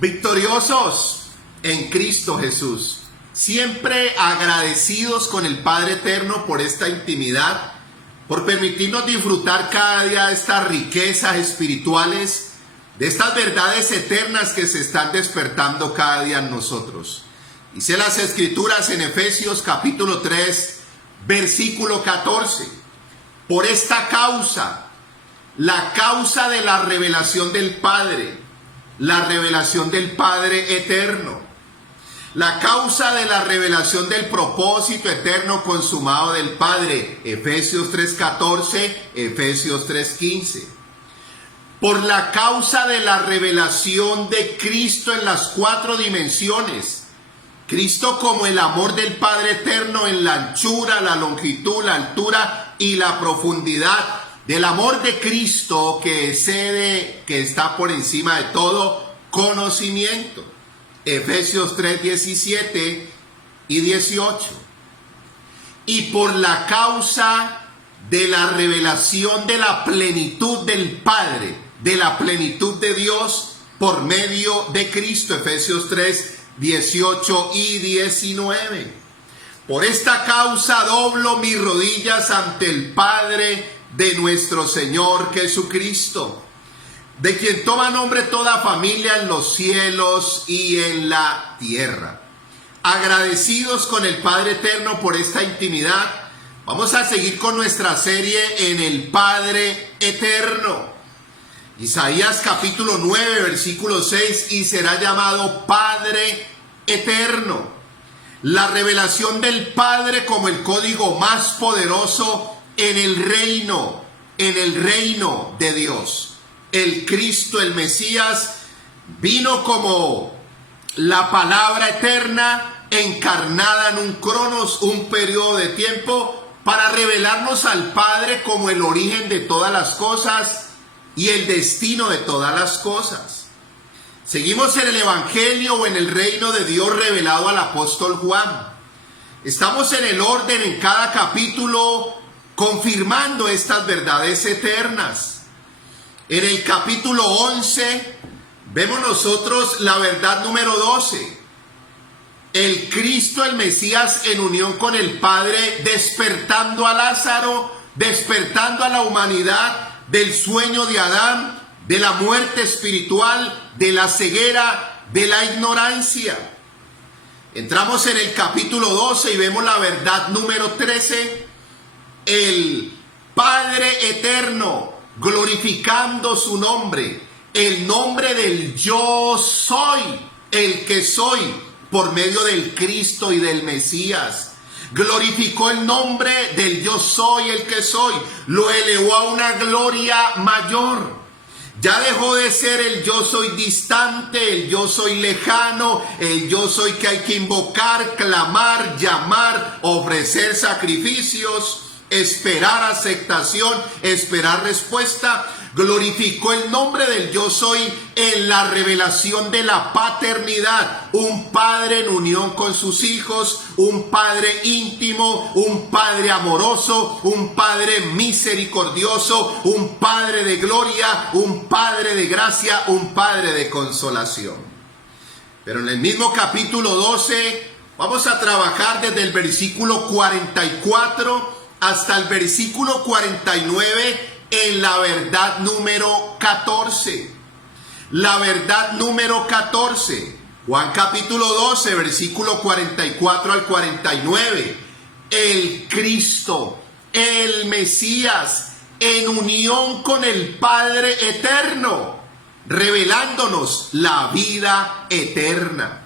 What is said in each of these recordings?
Victoriosos en Cristo Jesús, siempre agradecidos con el Padre Eterno por esta intimidad, por permitirnos disfrutar cada día de estas riquezas espirituales, de estas verdades eternas que se están despertando cada día en nosotros. Dice las Escrituras en Efesios capítulo 3, versículo 14, por esta causa, la causa de la revelación del Padre, la revelación del Padre eterno, la causa de la revelación del propósito eterno consumado del Padre, Efesios 3:14, Efesios 3:15. Por la causa de la revelación de Cristo en las 4 dimensiones. Cristo como el amor del Padre eterno en la anchura, la longitud, la altura y la profundidad. Del amor de Cristo que excede, que está por encima de todo conocimiento. Efesios 3:17 y 18. Y por la causa de la revelación de la plenitud del Padre, de la plenitud de Dios por medio de Cristo. Efesios 3:18 y 19. Por esta causa doblo mis rodillas ante el Padre de nuestro Señor Jesucristo, de quien toma nombre toda familia en los cielos y en la tierra. Agradecidos con el Padre Eterno por esta intimidad, vamos a seguir con nuestra serie en el Padre Eterno. Isaías capítulo 9, versículo 6, y será llamado Padre Eterno. La revelación del Padre como el código más poderoso en el reino de Dios. El Cristo, el Mesías, vino como la palabra eterna encarnada en un cronos, un periodo de tiempo, para revelarnos al Padre como el origen de todas las cosas y el destino de todas las cosas. Seguimos en el Evangelio o en el reino de Dios revelado al apóstol Juan. Estamos en el orden en cada capítulo confirmando estas verdades eternas. En el capítulo 11 vemos nosotros la verdad número 12. El Cristo, el Mesías, en unión con el Padre, despertando a Lázaro, despertando a la humanidad del sueño de Adán, de la muerte espiritual, de la ceguera, de la ignorancia. Entramos en el capítulo 12 y vemos la verdad número 13. El Padre eterno glorificando su nombre, el nombre del yo soy, el que soy, por medio del Cristo y del Mesías. Glorificó el nombre del yo soy, el que soy, lo elevó a una gloria mayor. Ya dejó de ser el yo soy distante, el yo soy lejano, el yo soy que hay que invocar, clamar, llamar, ofrecer sacrificios, esperar aceptación, esperar respuesta. Glorificó el nombre del yo soy en la revelación de la paternidad. Un padre en unión con sus hijos, un padre íntimo, un padre amoroso, un padre misericordioso, un padre de gloria, un padre de gracia, un padre de consolación. Pero en el mismo capítulo 12 vamos a trabajar desde el versículo 44 hasta el versículo 49 en la verdad número 14. La verdad número 14. Juan capítulo 12, versículo 44 al 49. El Cristo, el Mesías, en unión con el Padre eterno, revelándonos la vida eterna.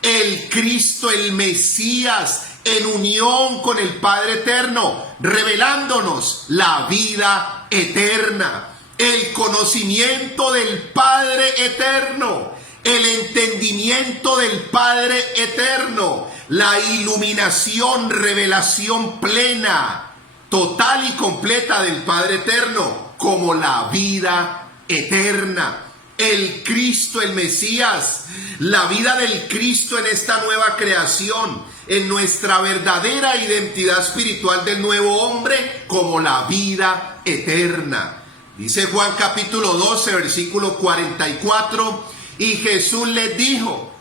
El Cristo, el Mesías, en unión con el Padre eterno, revelándonos la vida eterna, el conocimiento del Padre eterno, el entendimiento del Padre eterno, la iluminación, revelación plena, total y completa del Padre eterno, como la vida eterna. El Cristo, el Mesías, la vida del Cristo en esta nueva creación, en nuestra verdadera identidad espiritual del nuevo hombre, como la vida eterna. Dice Juan capítulo 12, versículo 44, Y Jesús les dijo,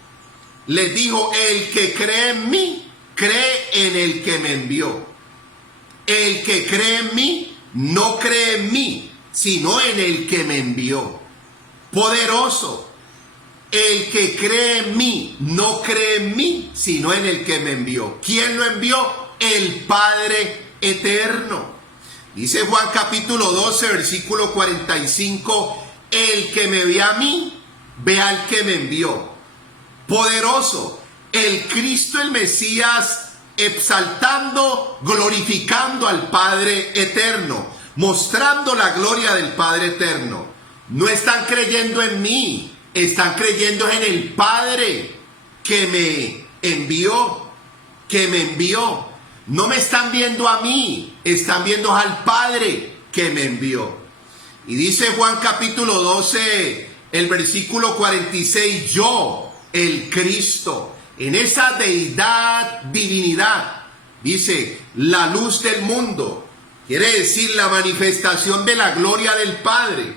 el que cree en mí, cree en el que me envió. El que cree en mí, no cree en mí, sino en el que me envió. Poderoso. El que cree en mí, no cree en mí, sino en el que me envió. ¿Quién lo envió? El Padre eterno. Dice Juan capítulo 12, versículo 45, el que me ve a mí, ve al que me envió. Poderoso. El Cristo, el Mesías, exaltando, glorificando al Padre eterno, mostrando la gloria del Padre eterno. No están creyendo en mí, están creyendo en el Padre que me envió, No me están viendo a mí, están viendo al Padre que me envió. Y dice Juan capítulo 12, el versículo 46, yo, el Cristo, en esa deidad, divinidad, dice, la luz del mundo, quiere decir la manifestación de la gloria del Padre.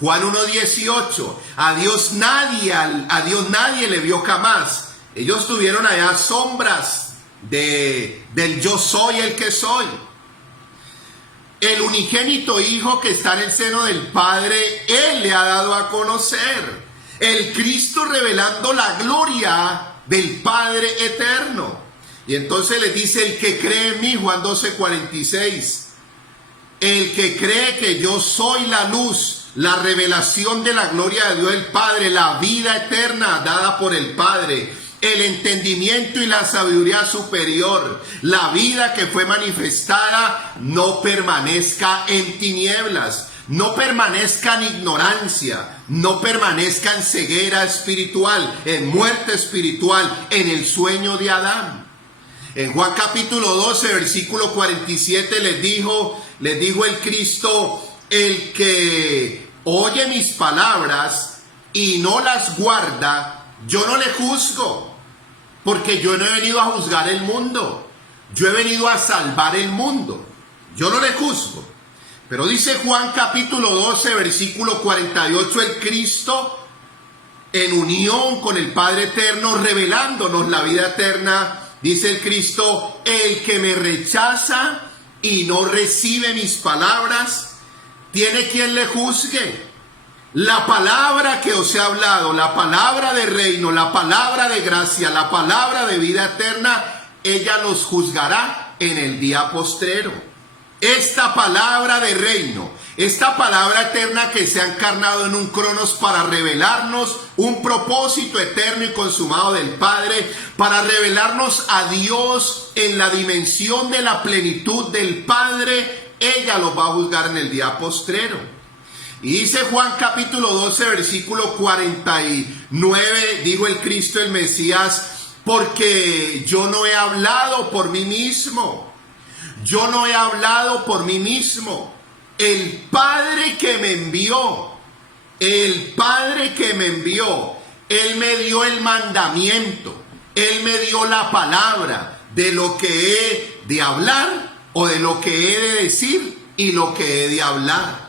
Juan 1:18, a Dios nadie le vio jamás. Ellos tuvieron allá sombras del yo soy el que soy. El unigénito Hijo que está en el seno del Padre, Él le ha dado a conocer. El Cristo revelando la gloria del Padre eterno. Y entonces le dice, el que cree en mí, Juan 12:46, el que cree que yo soy la luz, la revelación de la gloria de Dios el Padre, la vida eterna dada por el Padre, el entendimiento y la sabiduría superior, la vida que fue manifestada, no permanezca en tinieblas, no permanezca en ignorancia, no permanezca en ceguera espiritual, en muerte espiritual, en el sueño de Adán. En Juan capítulo 12, versículo 47 les dijo el Cristo, el que oye mis palabras y no las guarda, yo no le juzgo, porque yo no he venido a juzgar el mundo, yo he venido a salvar el mundo, yo no le juzgo. Pero dice Juan capítulo 12, versículo 48, el Cristo en unión con el Padre eterno, revelándonos la vida eterna, dice el Cristo, el que me rechaza y no recibe mis palabras, tiene quien le juzgue. La palabra que os he hablado, la palabra de reino, la palabra de gracia, la palabra de vida eterna, ella los juzgará en el día postrero. Esta palabra de reino, esta palabra eterna que se ha encarnado en un cronos para revelarnos un propósito eterno y consumado del Padre, para revelarnos a Dios en la dimensión de la plenitud del Padre, ella los va a juzgar en el día postrero. Y dice Juan capítulo 12, versículo 49, dijo el Cristo, el Mesías, porque yo no he hablado por mí mismo. Yo no he hablado por mí mismo. El Padre que me envió, Él me dio el mandamiento, Él me dio la palabra de lo que he de hablar o de lo que he de decir y lo que he de hablar.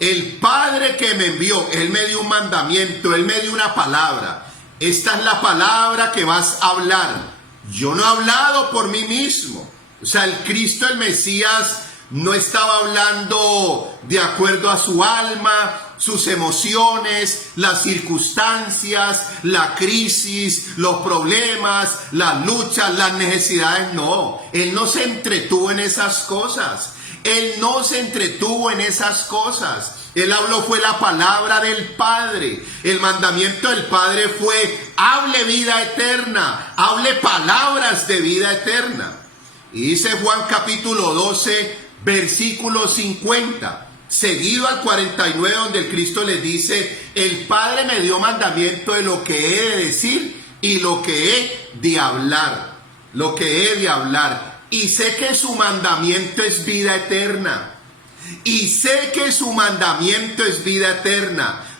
El Padre que me envió, Él me dio un mandamiento, Él me dio una palabra. Esta es la palabra que vas a hablar. Yo no he hablado por mí mismo. O sea, el Cristo, el Mesías, no estaba hablando de acuerdo a su alma, sus emociones, las circunstancias, la crisis, los problemas, las luchas, las necesidades. No, Él no se entretuvo en esas cosas. Él habló fue la palabra del Padre. El mandamiento del Padre fue, hable vida eterna, hable palabras de vida eterna. Y dice Juan capítulo 12, versículo 50, seguido al 49, donde el Cristo les dice, el Padre me dio mandamiento de lo que he de decir y lo que he de hablar. Y sé que su mandamiento es vida eterna.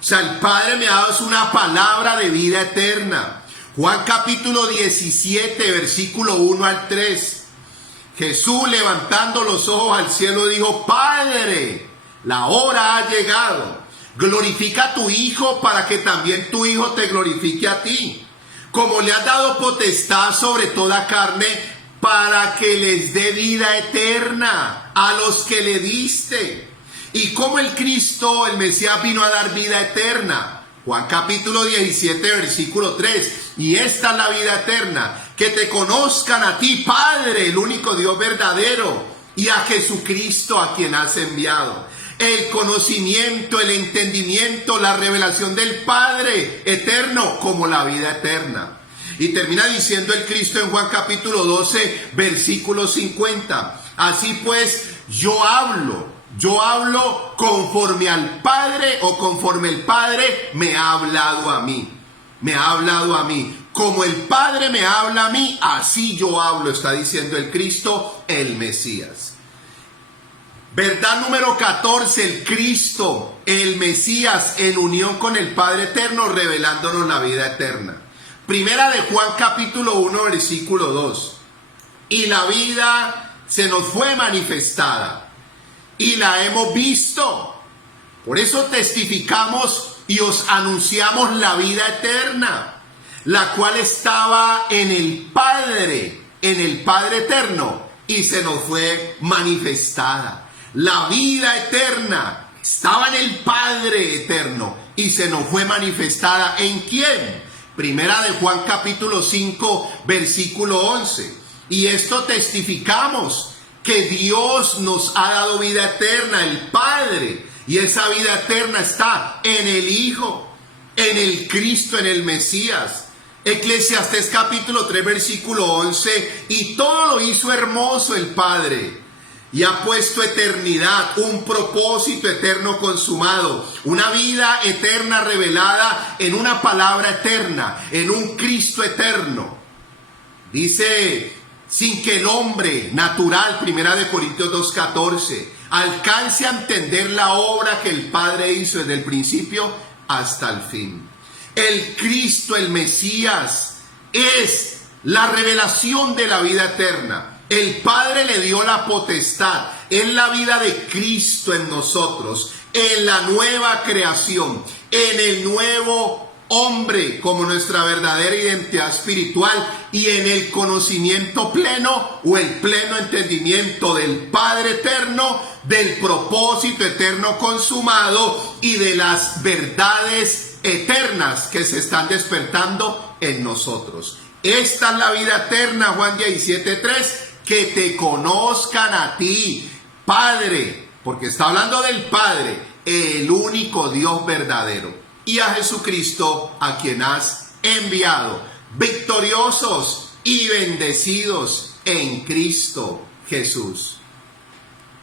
O sea, el Padre me ha dado una palabra de vida eterna. Juan capítulo 17, versículo 1 al 3. Jesús, levantando los ojos al cielo, dijo, Padre, la hora ha llegado. Glorifica a tu Hijo para que también tu Hijo te glorifique a ti. Como le has dado potestad sobre toda carne, para que les dé vida eterna a los que le diste. Y como el Cristo, el Mesías, vino a dar vida eterna. Juan capítulo 17, versículo 3. Y esta es la vida eterna, que te conozcan a ti, Padre, el único Dios verdadero, y a Jesucristo, a quien has enviado. El conocimiento, el entendimiento, la revelación del Padre eterno como la vida eterna. Y termina diciendo el Cristo en Juan capítulo 12, versículo 50. Así pues, yo hablo conforme al Padre, o conforme el Padre me ha hablado a mí. Me ha hablado a mí. Como el Padre me habla a mí, así yo hablo, está diciendo el Cristo, el Mesías. Verdad número 14, el Cristo, el Mesías, en unión con el Padre eterno, revelándonos la vida eterna. Primera de Juan capítulo 1, versículo 2. Y la vida se nos fue manifestada, y la hemos visto. Por eso testificamos y os anunciamos la vida eterna, la cual estaba en el Padre eterno, y se nos fue manifestada. La vida eterna estaba en el Padre eterno y se nos fue manifestada. ¿En quién? Primera de Juan capítulo 5, versículo 11. Y esto testificamos, que Dios nos ha dado vida eterna, el Padre. Y esa vida eterna está en el Hijo, en el Cristo, en el Mesías. Eclesiastés capítulo 3, versículo 11. Y todo lo hizo hermoso el Padre, y ha puesto eternidad, un propósito eterno consumado, una vida eterna revelada en una palabra eterna, en un Cristo eterno. Dice, sin que el hombre natural, primera de Corintios 2:14, alcance a entender la obra que el Padre hizo desde el principio hasta el fin. El Cristo, el Mesías, es la revelación de la vida eterna. El Padre le dio la potestad, es la vida de Cristo en nosotros, en la nueva creación, en el nuevo hombre como nuestra verdadera identidad espiritual, y en el conocimiento pleno o el pleno entendimiento del Padre eterno, del propósito eterno consumado y de las verdades eternas que se están despertando en nosotros. Esta es la vida eterna, Juan 17:3. Que te conozcan a ti, Padre, porque está hablando del Padre, el único Dios verdadero, y a Jesucristo, a quien has enviado, victoriosos y bendecidos en Cristo Jesús.